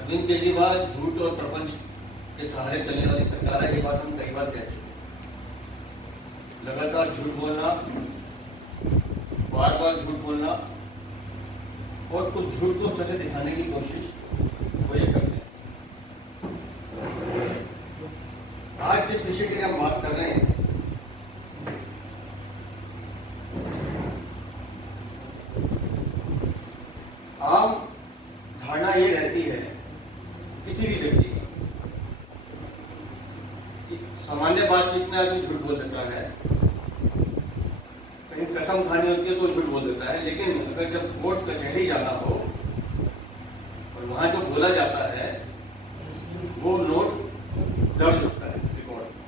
अरविंद केजरीवाल झूठ और प्रपंच के सहारे चलने वाली सरकार है, ये बात हम कई बार कह चुके हैं। लगातार झूठ बोलना, बार बार झूठ बोलना और कुछ झूठ को सच दिखाने की कोशिश वो ये करते हैं। आज जिस विषय के लिए हम बात कर रहे हैं, आम धारणा ये रहती है किसी भी व्यक्ति की, सामान्य बातचीत में आदमी झूठ बोल देता है, कहीं कसम खानी होती है तो झूठ बोल देता है, लेकिन अगर जब कोर्ट कचहरी जाना हो और वहां जो बोला जाता है वो नोट दर्ज होता है रिकॉर्ड में,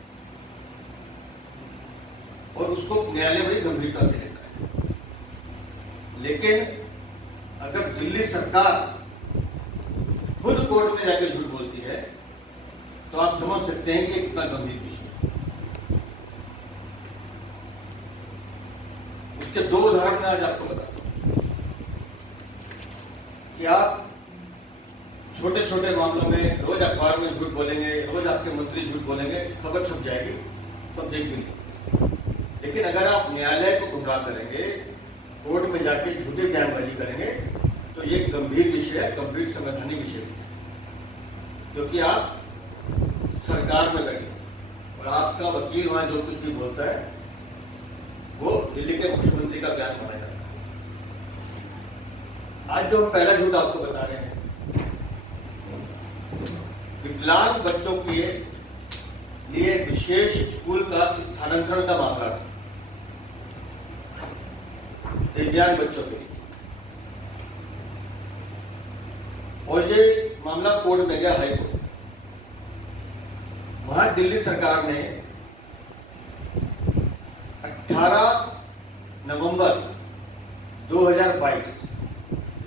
और उसको न्यायालय बड़ी गंभीरता से लेता है। लेकिन अगर दिल्ली सरकार खुद कोर्ट में जाकर झूठ बोलती है तो आप समझ सकते हैं कि कितना गंभीर विषय है। उसके दो उदाहरण मैं आज आपको बताता हूं कि आप छोटे छोटे मामलों में रोज अखबार में झूठ बोलेंगे, रोज आपके मंत्री झूठ बोलेंगे, खबर छप जाएगी, सब देख भी लेंगे। लेकिन अगर आप न्यायालय को गुमराह करेंगे, कोर्ट में जाके झूठी बयानबाजी करेंगे, तो ये गंभीर विषय है, गंभीर संवैधानिक विषय है, क्योंकि आप सरकार में बैठे और आपका वकील वहां जो कुछ भी बोलता है वो दिल्ली के मुख्यमंत्री का बयान माना जाता है। आज जो हम पहला झूठ आपको बता रहे हैं, विकलांग बच्चों के लिए विशेष स्कूल का स्थानांतरण का मामला था, दिव्यांग बच्चों के लिए, और ये मामला कोर्ट में गया, हाई कोर्ट। वहां दिल्ली सरकार ने 18 नवंबर 2022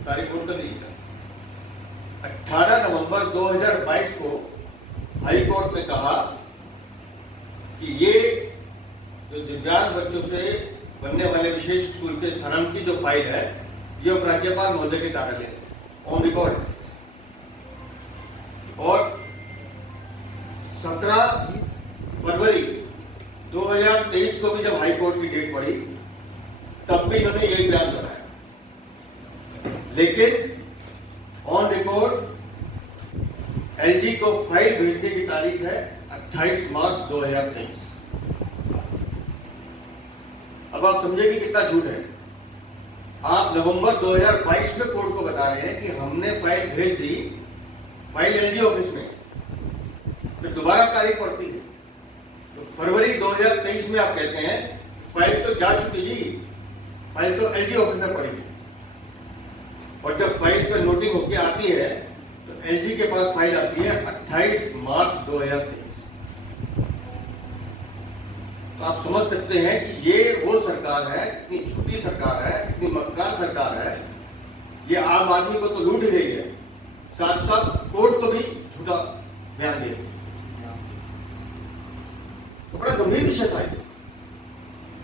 तारीख कोर्ट कर दी है, 18 नवंबर 2022 को हाई कोर्ट में कहा कि ये जो दिव्यांग बच्चों से बनने वाले विशेष स्कूल के स्थानांतरण की जो फाइल है, ये उपराज्यपाल महोदय के कार्यालय ऑन रिकॉर्ड है। और 17 फरवरी 2023 को भी जब हाई कोर्ट की डेट पड़ी, तब भी इन्होंने यही बयान कराया, लेकिन ऑन रिकॉर्ड एलजी को फाइल भेजने की तारीख है 28 मार्च 2023। अब आप समझे कि कितना झूठ है। आप नवंबर 2022 में कोर्ट को बता रहे हैं कि हमने फाइल भेज दी, फाइल एलजी ऑफिस में, फिर दोबारा तारीख पड़ती है तो फरवरी 2023 में आप कहते हैं फाइल तो जा चुकी जी, फाइल तो एलजी ऑफिस में पड़ी है। और जब फाइल पर नोटिंग होकर आती है तो एलजी के पास फाइल आती है 28 मार्च 2023। तो आप समझ सकते हैं कि ये वो सरकार है, इतनी झूठी सरकार है, इतनी मक्कार सरकार है, ये आम आदमी को तो लूट ही रही है, साथ साथ कोर्ट को भी झूठा बयान दे रही है। तो बड़ा गंभीर विषय था ये।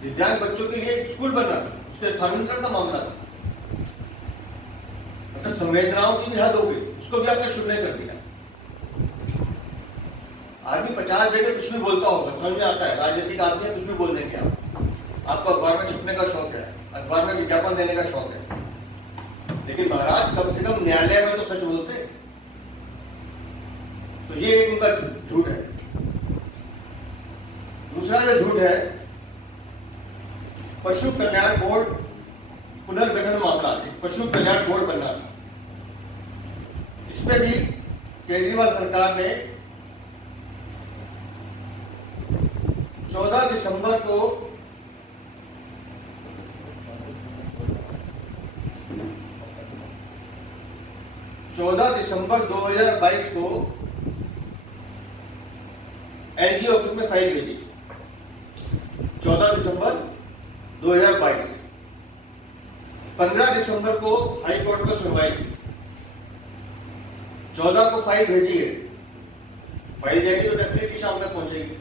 दिव्यांग बच्चों के लिए स्कूल बनना था, उसके स्थानांतरण का मामला था। मतलब संवेदनाओं की भी हद हो गई, उसको भी आपने शून्य कर दिया। आदमी 50 जगह कुछ भी बोलता होगा, समझ में आता है, राजनीतिक आदमी है, कुछ भी बोल देंगे आपको अखबार में छपने का शौक है, अखबार में विज्ञापन देने का शौक है, लेकिन महाराज कम से कम न्यायालय में तो सच बोलते हैं। तो ये एक उनका झूठ है। दूसरा जो झूठ है, पशु कल्याण बोर्ड पुनर्गठन मामला, पशु कल्याण बोर्ड बनना था, इसमें भी केजरीवाल सरकार ने 14 दिसंबर को चौदह दिसंबर 2022 को एलजी ऑफिस में फाइल भेजी। 14 दिसंबर 2022, 15 दिसंबर को हाई कोर्ट में सुनवाई की, 14 को फाइल भेजी है, फाइल जाएगी तो डेफिनेटली शाम तक पहुंचेगी।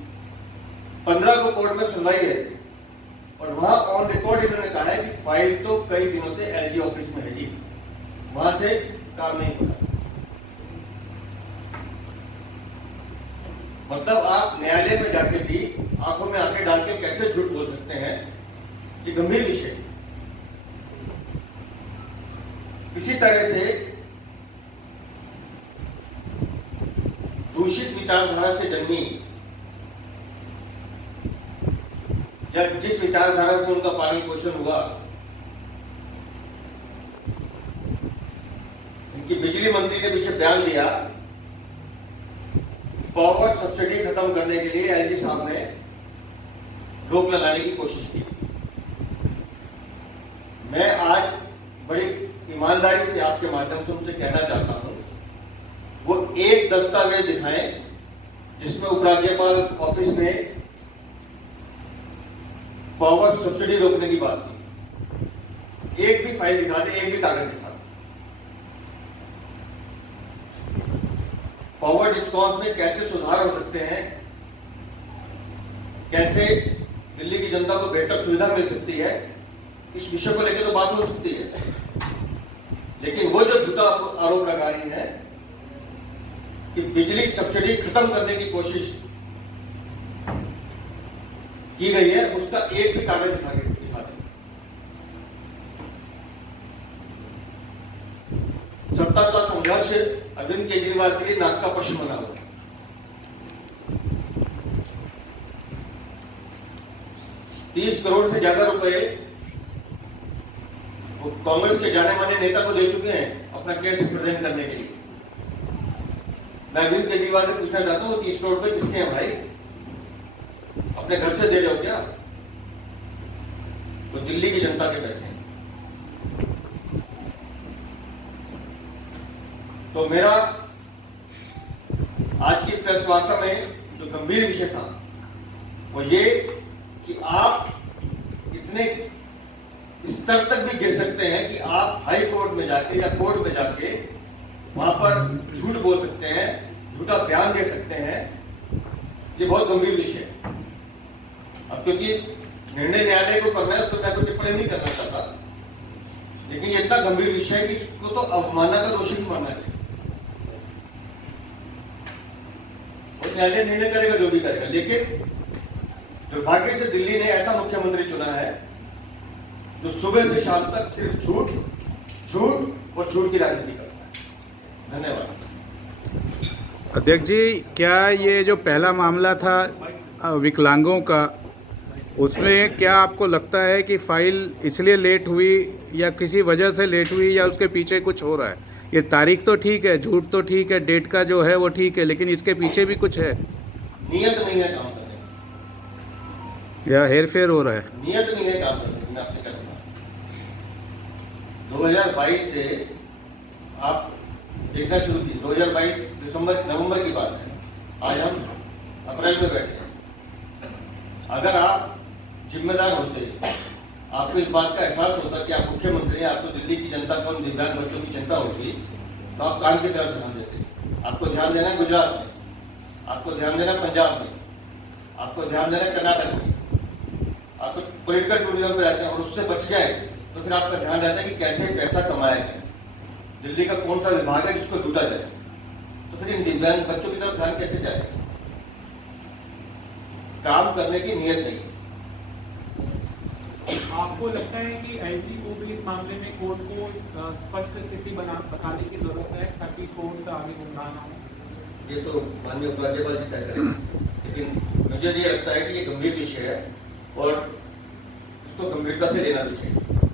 15 को कोर्ट में सुनवाई है और वहां ऑन रिकॉर्ड इन्होंने कहा है कि फाइल तो कई दिनों से एलजी ऑफिस में है जी, वहां से काम नहीं होता। मतलब आप न्यायालय में जाके भी आंखों में आंखें डाल के कैसे झूठ बोल सकते हैं, ये गंभीर विषय है। इसी तरह से दूषित विचारधारा से जन्मी या जिस विचारधारा से उनका पालन पोषण हुआ, इनकी बिजली मंत्री ने पीछे बयान दिया, पावर सब्सिडी खत्म करने के लिए एलजी साहब ने रोक लगाने की कोशिश की। मैं आज बड़ी ईमानदारी से आपके माध्यम से उनसे कहना चाहता हूं, वो एक दस्तावेज दिखाएं जिसमें उपराज्यपाल ऑफिस ने पावर सब्सिडी रोकने की बात की। एक भी फाइल दिखा दे, एक भी कागज दिखा दे। पावर डिस्काउंट में कैसे सुधार हो सकते हैं, कैसे दिल्ली की जनता को बेहतर सुविधा मिल सकती है, इस विषय को लेकर तो बात हो सकती है। लेकिन वो जो झूठा आरोप लगा रही है कि बिजली सब्सिडी खत्म करने की कोशिश की गई है, उसका एक भी कागज दिखा दे। सत्ता का संघर्ष अरविंद केजरीवाल के लिए नाक का प्रश्न बना हुआ है। 30 करोड़ से ज्यादा रुपए वो कांग्रेस के जाने माने नेता को दे चुके हैं अपना केस रिप्रेजेंट करने के लिए। मैं अरविंद केजरीवाल से पूछना चाहता हूँ, 30 करोड़ रुपए किसके हैं भाई? अपने घर से दे रहे हो क्या? वो दिल्ली की जनता के पैसे हैं। तो मेरा आज की प्रेस वार्ता में जो गंभीर विषय था वो ये कि आप इतने स्तर तक भी गिर सकते हैं कि आप हाई कोर्ट में जाके या कोर्ट में जाके वहां पर झूठ बोल सकते हैं, झूठा बयान दे सकते हैं। ये बहुत गंभीर विषय है। अब क्योंकि निर्णय न्यायालय को करना है तो मैं तो टिप्पणी नहीं करना चाहता, लेकिन ये इतना गंभीर विषय है कि इसको तो अवमानना का दोषी भी मानना चाहिए। और न्यायालय निर्णय करेगा जो भी करेगा, लेकिन दुर्भाग्य से दिल्ली ने ऐसा मुख्यमंत्री चुना है जो सुबह से शाम तक सिर्फ झूठ झूठ और झूठ की राजनीति करता है। धन्यवाद। अध्यक्ष जी, क्या ये जो पहला मामला था विकलांगों का, उसमें क्या आपको लगता है कि फाइल इसलिए लेट हुई या किसी वजह से लेट हुई या उसके पीछे कुछ हो रहा है? ये तारीख तो ठीक है, झूठ तो ठीक है, डेट का जो है वो ठीक है, लेकिन इसके पीछे भी कुछ है। नियत नहीं है काम करने की, या हेर फेर हो रहा है? नियत नहीं है काम करने की। मैं आपसे कहूँगा 2022 से आप देखना शुरू की। 2022 नवंबर की बात है, आज हम अप्रैल में बैठे हैं। अगर आप जिम्मेदार होते, आपको इस बात का एहसास होता कि आप मुख्यमंत्री हैं, आपको दिल्ली की जनता को, उन दिव्यांग बच्चों की चिंता होती, तो आप काम की तरफ ध्यान देते। आपको ध्यान देना है गुजरात में, आपको ध्यान देना पंजाब में, आपको ध्यान देना कर्नाटक में, आपको पॉलिटिकल टूरिज्म पे रहते हैं और उससे बच जाए तो फिर आपका ध्यान रहता है कि कैसे पैसा कमाया जाए, दिल्ली का कौन सा विभाग है जिसको लूटा जाए। तो फिर इन दिव्यांग बच्चों की तरफ ध्यान कैसे जाएगा? काम करने की नीयत नहीं। आपको लगता है कि एलजी को भी इस मामले में कोर्ट को स्पष्ट स्थिति बताने की जरूरत है ताकि कोर्ट आगे गुमराह ना हो? ये तो माननीय उपराज्यपाल जी तय करेंगे, लेकिन मुझे ये लगता है कि ये गंभीर विषय है और इसको गंभीरता से लेना भी चाहिए।